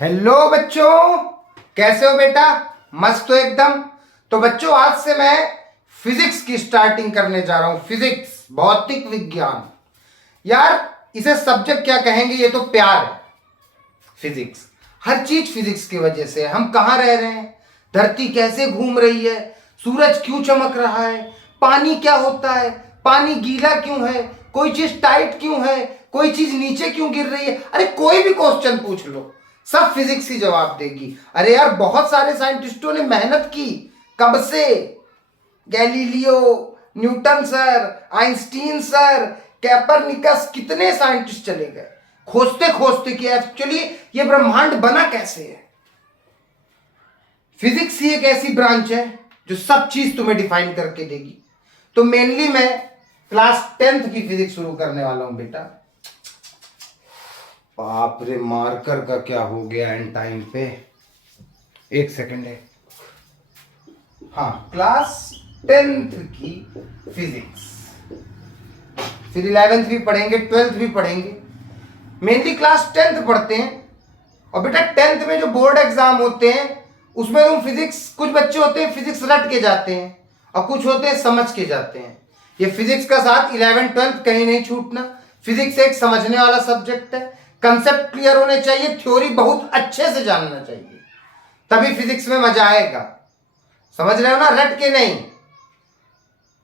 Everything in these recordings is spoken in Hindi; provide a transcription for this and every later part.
हेलो बच्चों, कैसे हो बेटा? मस्त हो एकदम। तो बच्चों, आज से मैं फिजिक्स की स्टार्टिंग करने जा रहा हूं। फिजिक्स, भौतिक विज्ञान। यार, इसे सब्जेक्ट क्या कहेंगे, ये तो प्यार है। फिजिक्स, हर चीज फिजिक्स की वजह से है। हम कहाँ रह रहे हैं, धरती कैसे घूम रही है, सूरज क्यों चमक रहा है, पानी क्या होता है, पानी गीला क्यों है, कोई चीज टाइट क्यों है, कोई चीज नीचे क्यों गिर रही है। अरे कोई भी क्वेश्चन पूछ लो, सब फिजिक्स ही जवाब देगी। अरे यार, बहुत सारे साइंटिस्टों ने मेहनत की कब से। Galileo, Newton sir, Einstein sir, Copernicus, कितने साइंटिस्ट चले गए खोजते खोजते कि एक्चुअली ये ब्रह्मांड बना कैसे है। फिजिक्स ही एक ऐसी ब्रांच है जो सब चीज तुम्हें डिफाइन करके देगी। तो मेनली मैं क्लास 10th की फिजिक्स शुरू करने वाला हूं बेटा। बाप रे, मार्कर का क्या हो गया एंड टाइम पे। एक सेकंड है। हाँ, क्लास 10th की फिजिक्स, फिर 11th भी पढ़ेंगे, 12th भी पढ़ेंगे। मेनली क्लास 10th पढ़ते हैं। और बेटा 10th में जो बोर्ड एग्जाम होते हैं उसमें तुम फिजिक्स, कुछ बच्चे होते हैं फिजिक्स रट के जाते हैं और कुछ होते हैं समझ के जाते हैं। ये फिजिक्स का साथ 11 12 कहीं नहीं छूटना। फिजिक्स एक समझने वाला सब्जेक्ट है। कंसेप्ट क्लियर होने चाहिए, थ्योरी बहुत अच्छे से जानना चाहिए, तभी फिजिक्स में मजा आएगा। समझ रहे हो ना? रट के नहीं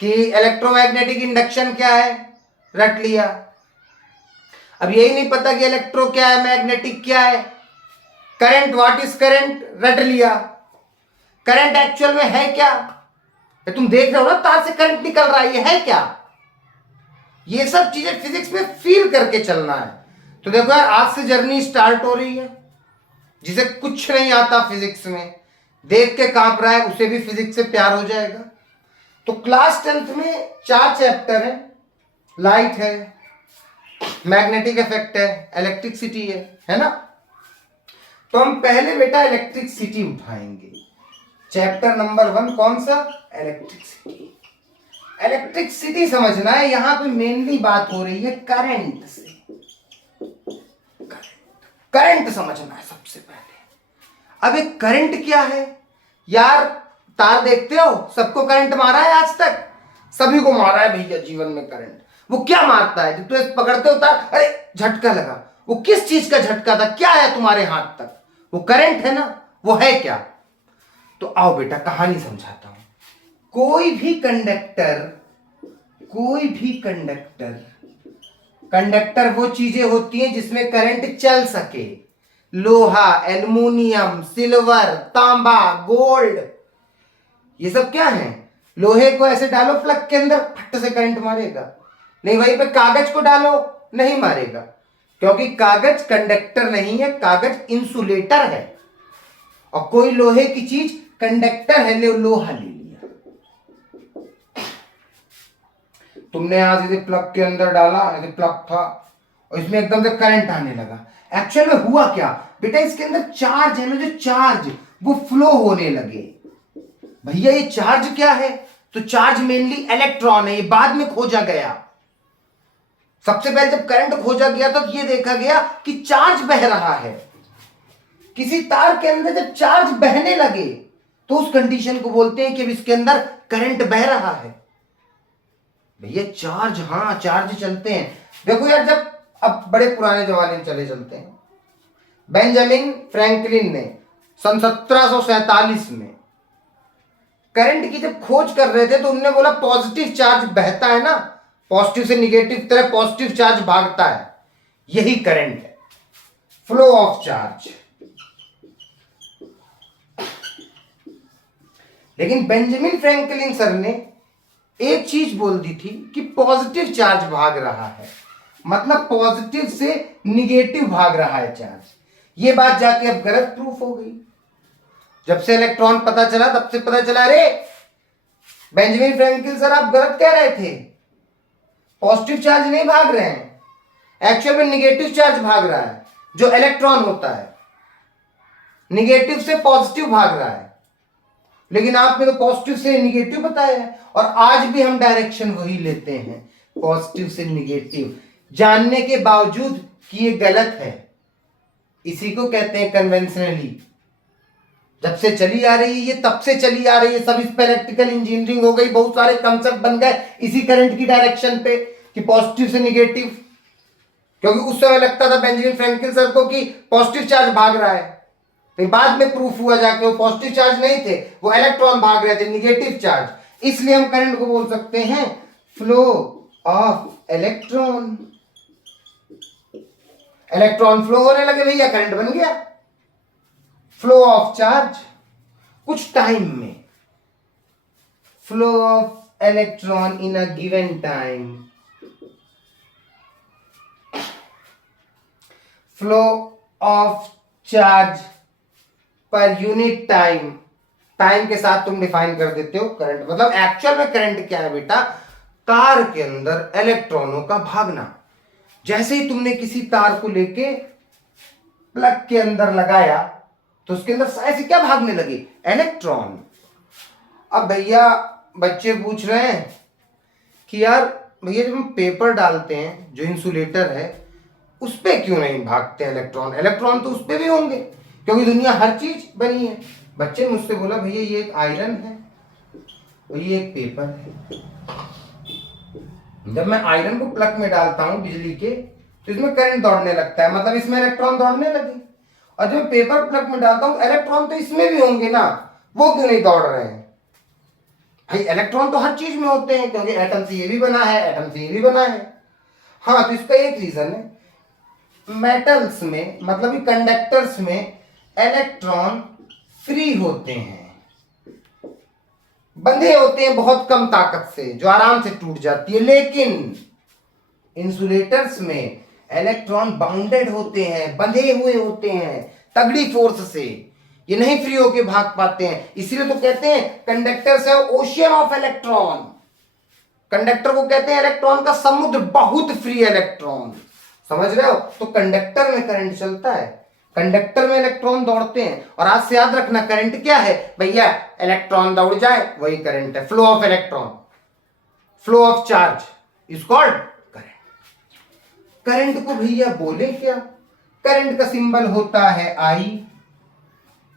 कि इलेक्ट्रोमैग्नेटिक इंडक्शन क्या है, रट लिया। अब यही नहीं पता कि इलेक्ट्रो क्या है, मैग्नेटिक क्या है, करंट, व्हाट इज करंट, रट लिया। करंट एक्चुअल में है क्या? तुम देख रहे हो ना, तार से करंट निकल रहा है, ये है क्या? ये सब चीजें फिजिक्स में फील करके चलना है। तो देखो यार, आज से जर्नी स्टार्ट हो रही है। जिसे कुछ नहीं आता फिजिक्स में, देख के कांप रहा है, उसे भी फिजिक्स से प्यार हो जाएगा। तो क्लास 10th में 4 चैप्टर है। लाइट है, मैग्नेटिक इफेक्ट है, इलेक्ट्रिसिटी है ना? तो हम पहले बेटा इलेक्ट्रिसिटी उठाएंगे। चैप्टर नंबर 1 कौन सा? इलेक्ट्रिसिटी। इलेक्ट्रिसिटी समझना है। यहां पे मेनली बात हो रही है करंट से। करंट समझना है सबसे पहले। अब एक करंट क्या है यार? तार देखते हो, सबको करंट मारा है आज तक? सभी को मारा है भैया जीवन में करंट। वो क्या मारता है? जब तुम पकड़ते हो तार, अरे झटका लगा, वो किस चीज का झटका था? क्या है तुम्हारे हाथ तक? वो करंट है ना? वो है क्या? तो आओ बेटा, कहानी समझाता हूं। कोई भी कंडक्टर वो चीजें होती हैं जिसमें करंट चल सके। लोहा, एल्युमिनियम, सिल्वर, तांबा, गोल्ड, ये सब क्या है? लोहे को ऐसे डालो प्लग के अंदर, फट से करंट मारेगा? नहीं। वहीं पे कागज को डालो, नहीं मारेगा, क्योंकि कागज कंडक्टर नहीं है, कागज इंसुलेटर है। और कोई लोहे की चीज कंडक्टर है, लोहा ले लिया तुमने। आज इसे प्लग के अंदर डाला, ऐसे प्लग था और इसमें एकदम से करंट आने लगा। एक्चुअल में हुआ क्या बेटा? इसके अंदर चार्ज है ना, जो चार्ज वो फ्लो होने लगे। भैया ये चार्ज क्या है? तो चार्ज मेनली इलेक्ट्रॉन है। ये बाद में खोजा गया। सबसे पहले जब करंट खोजा गया तो ये देखा गया कि चार्ज बह रहा है। किसी तार के अंदर जब चार्ज बहने लगे तो उस कंडीशन को बोलते हैं कि अब इसके अंदर करंट बह रहा है। भैया चार्ज, हाँ चार्ज चलते हैं। देखो यार, जब अब बड़े पुराने जमाने में चले चलते हैं, बेंजामिन फ्रैंकलिन ने सन 1747 में करंट की जब खोज कर रहे थे तो उन्होंने बोला पॉजिटिव चार्ज बहता है ना, पॉजिटिव से निगेटिव तरह पॉजिटिव चार्ज भागता है, यही करंट है, फ्लो ऑफ चार्ज। लेकिन बेंजामिन फ्रैंकलिन सर ने एक चीज बोल दी थी कि पॉजिटिव चार्ज भाग रहा है, मतलब पॉजिटिव से निगेटिव भाग रहा है चार्ज। ये बात जाके अब गलत प्रूफ हो गई। जब से इलेक्ट्रॉन पता चला तब से पता चला, अरे बेंजामिन फ्रैंकलिन सर आप गलत कह रहे थे, पॉजिटिव चार्ज नहीं भाग रहे हैं, एक्चुअल में निगेटिव चार्ज भाग रहा है। जो इलेक्ट्रॉन होता है निगेटिव से पॉजिटिव भाग रहा है, लेकिन आपने तो पॉजिटिव से निगेटिव बताया है। और आज भी हम डायरेक्शन वही लेते हैं, पॉजिटिव से निगेटिव, जानने के बावजूद कि ये गलत है। इसी को कहते हैं कन्वेंशनली। जब से चली आ रही है ये, तब से चली आ रही है, सब इस पे इलेक्ट्रिकल इंजीनियरिंग हो गई, बहुत सारे कंसेप्ट बन गए इसी करंट की डायरेक्शन पे कि पॉजिटिव से निगेटिव। क्योंकि उस समय लगता था बेंजामिन फ्रैंकलिन सर को कि पॉजिटिव चार्ज भाग रहा है, फिर बाद में प्रूफ हुआ जाके वो पॉजिटिव चार्ज नहीं थे, वो इलेक्ट्रॉन भाग रहे थे, निगेटिव चार्ज। इसलिए हम करंट को बोल सकते हैं flow of electron. Electron flow होने लगे भैया, करंट बन गया। फ्लो ऑफ चार्ज कुछ टाइम में, flow of electron in a given time, flow of charge per unit time. Time के साथ तुम डिफाइन कर देते हो करंट। मतलब एक्चुअल में करंट क्या है बेटा? तार के अंदर इलेक्ट्रॉनों का भागना। जैसे ही तुमने किसी तार को लेके प्लग के अंदर लगाया तो उसके अंदर ऐसे क्या भागने लगे? इलेक्ट्रॉन। अब भैया बच्चे पूछ रहे हैं कि यार भैया जब हम पेपर डालते हैं, जो इंसुलेटर है, उस पे क्यों नहीं भागते इलेक्ट्रॉन? इलेक्ट्रॉन तो उस पे भी होंगे क्योंकि दुनिया हर चीज बनी है। बच्चे ने मुझसे बोला भैया ये एक आयरन है और ये एक पेपर है। जब मैं आयरन को प्लग में डालता हूं बिजली के तो इसमें करंट दौड़ने लगता है, मतलब इसमें इलेक्ट्रॉन दौड़ने लगे। और जब पेपर प्लग में डालता हूं इलेक्ट्रॉन तो इसमें भी होंगे ना, वो क्यों नहीं दौड़ रहे हैं? भाई इलेक्ट्रॉन तो हर चीज में होते हैं क्योंकि एटम से ये भी बना है, एटम से ये भी बना है। हाँ, तो इसका एक रीजन है, मेटल्स में मतलब कंडक्टर्स में इलेक्ट्रॉन फ्री होते हैं, बंधे होते हैं बहुत कम ताकत से, जो आराम से टूट जाती है। लेकिन इंसुलेटर्स में इलेक्ट्रॉन बाउंडेड होते हैं, बंधे हुए होते हैं तगड़ी फोर्स से, ये नहीं फ्री होके भाग पाते हैं। इसीलिए तो कहते हैं कंडक्टर्स है ओशियन ऑफ इलेक्ट्रॉन। कंडक्टर को कहते हैं इलेक्ट्रॉन का समुद्र, बहुत फ्री इलेक्ट्रॉन। समझ रहे हो? तो कंडक्टर में करंट चलता है, कंडक्टर में इलेक्ट्रॉन दौड़ते हैं। और आज से याद रखना करंट क्या है भैया? इलेक्ट्रॉन दौड़ जाए वही करंट है। Flow of electron, flow of charge is called current. Current को भैया बोले क्या? करंट का सिंबल होता है आई।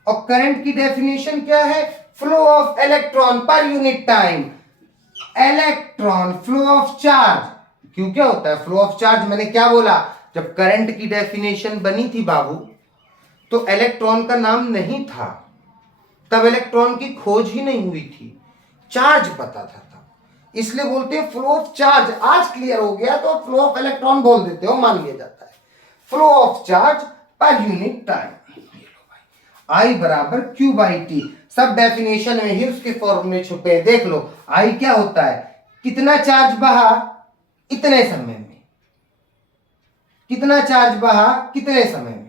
और करंट की डेफिनेशन क्या है? फ्लो ऑफ इलेक्ट्रॉन पर unit time. Electron flow of charge. क्यों क्या होता है फ्लो ऑफ चार्ज? मैंने क्या बोला? जब करंट की डेफिनेशन बनी थी बाबू तो इलेक्ट्रॉन का नाम नहीं था, तब इलेक्ट्रॉन की खोज ही नहीं हुई थी, चार्ज पता था तब। इसलिए बोलते हैं फ्लो ऑफ चार्ज। आज क्लियर हो गया तो फ्लो ऑफ इलेक्ट्रॉन बोल देते हो, मान लिया जाता है। Flow of charge per unit time, I बराबर क्यू बाई टी। सब डेफिनेशन में ही उसके फॉर्मूले छुपे हैं। देख लो आई क्या होता है? कितना चार्ज बहा इतने समय में, कितना चार्ज बहा कितने समय में।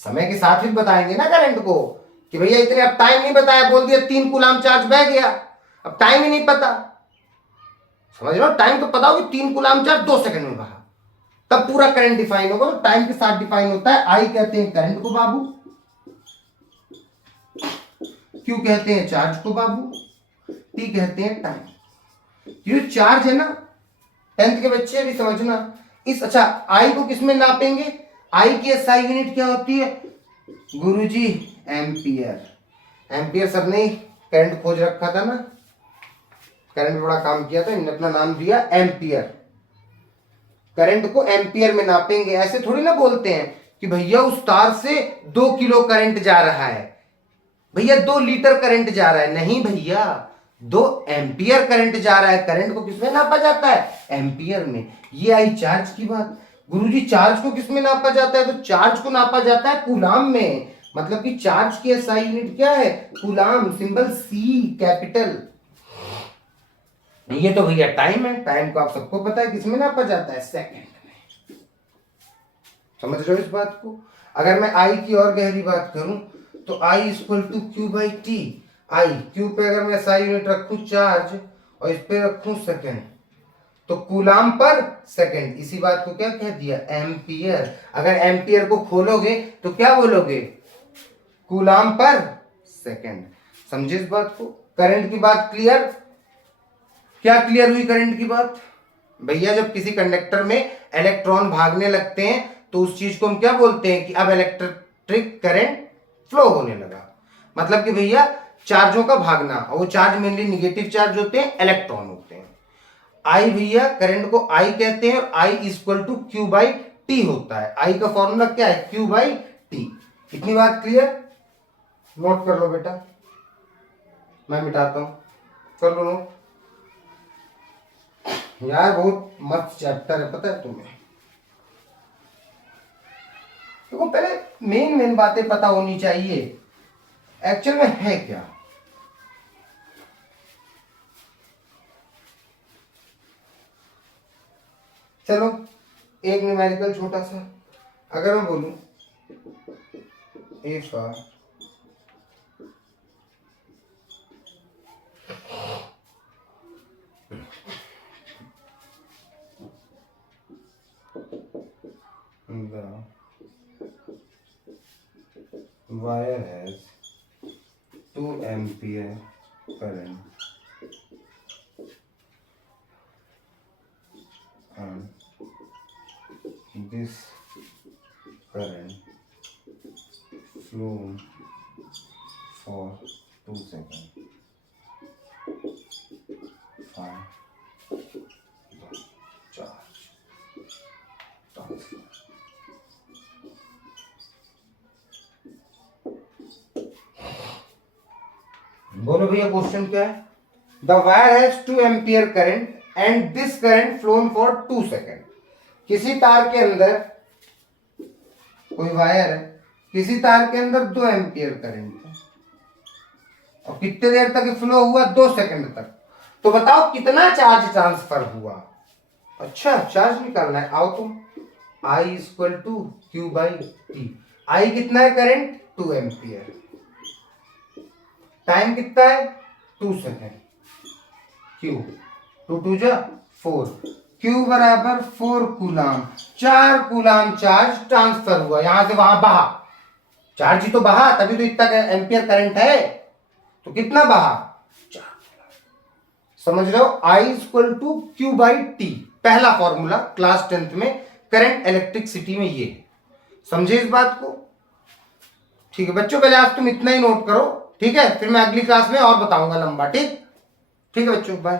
समय के साथ ही बताएंगे ना करंट को कि भैया इतने, अब टाइम नहीं बताया, बोल दिया 3 कूलाम चार्ज बह गया, अब टाइम ही नहीं पता। समझ रहे हो? टाइम तो पता हो कि 3 कूलाम चार्ज 2 सेकंड में बहा, तब पूरा करंट डिफाइन होगा। तो टाइम के साथ डिफाइन होता है। आई कहते हैं करंट को बाबू, क्यू कहते हैं चार्ज को बाबू, टी कहते हैं टाइम। ये चार्ज है ना, 10th के बच्चे भी समझना इस। अच्छा, आई को किसमें नापेंगे? आई की एसआई यूनिट क्या होती है गुरुजी? एम्पियर। एम्पियर सर ने करंट खोज रखा था ना, करंट बड़ा काम किया था, इन्होंने अपना नाम दिया एम्पियर। करंट को एम्पियर में नापेंगे। ऐसे थोड़ी ना बोलते हैं कि भैया उस तार से 2 किलो करंट जा रहा है, भैया 2 लीटर करंट जा रहा है। नहीं भैया, 2 एम्पियर करंट जा रहा है। करंट को किसमें नापा जाता है? एम्पियर में। ये आई चार्ज की बात। गुरुजी चार्ज को किसमें नापा जाता है? तो चार्ज को नापा जाता है कूलाम में। मतलब कि चार्ज की एसआई यूनिट क्या है? Coulomb, symbol C capital. ये तो भैया टाइम है। टाइम को आप सबको पता है किसमें नापा जाता है? सेकंड में। समझ रहे हो इस बात को? अगर मैं आई की और गहरी बात करूं तो I equal to Q by T. I Q पे अगर मैं SI यूनिट रखूं चार्ज और इस पे रखूं सेकेंड, तो कूलाम पर सेकेंड। इसी बात को क्या कह दिया? एम्पियर। अगर एम्पियर को खोलोगे तो क्या बोलोगे? कूलाम पर सेकेंड। समझे इस बात को? करंट की बात क्लियर? क्या क्लियर हुई करंट की बात? भैया जब किसी कंडक्टर में इलेक्ट्रॉन भागने लगते हैं तो उस चीज को हम क्या बोलते हैं कि अब इलेक्ट्रिक करंट फ्लो होने लगा। मतलब कि भैया चार्जों का भागना, और वो चार्ज मेनली निगेटिव चार्ज होते हैं, इलेक्ट्रॉन होते हैं। आई भैया करंट को आई कहते हैं, और I equal to Q by T होता है। आई का फॉर्मूला क्या है? Q by T. इतनी बात क्लियर? नोट कर लो बेटा, मैं मिटाता हूं, कर लो नोट। यार बहुत मस्त चैप्टर है, पता है तुम्हें। तो पहले मेन बातें पता होनी चाहिए एक्चुअल में है क्या। चलो एक न्यूमेरिकल छोटा सा, अगर मैं बोलूं A for the wire has 2 ampere current and this current flow for 2 seconds. Find the charge transfer. बोलो भैया क्वेश्चन क्या है? The wire has 2 ampere current and this current phloem for 2 second. किसी तार के अंदर, कोई वायर है, किसी तार के अंदर 2 एम्पियर करंट है, और कितने देर तक फ्लो हुआ? 2 सेकंड तक। तो बताओ कितना चार्ज ट्रांसफर हुआ? अच्छा चार्ज निकालना है, आओ तुम। I equal to Q by T. I कितना है? Current 2 ampere. टाइम कितना है? 2 सेकेंड। क्यू 2 2 जा 4, क्यू बराबर 4 कूलाम। 4 कूलाम चार्ज ट्रांसफर हुआ, यहां से वहां बहा। चार्ज ही तो बहा, तभी तो इतना एम्पियर करंट है। तो कितना बहा? 4। समझ रहे हो? I equal to Q by T, पहला फॉर्मूला क्लास 10th में करंट इलेक्ट्रिसिटी में ये है। समझे इस बात को? ठीक है बच्चों, पहले आज तुम इतना ही नोट करो, ठीक है? फिर मैं अगली क्लास में और बताऊंगा लंबा। ठीक है बच्चों, बाय।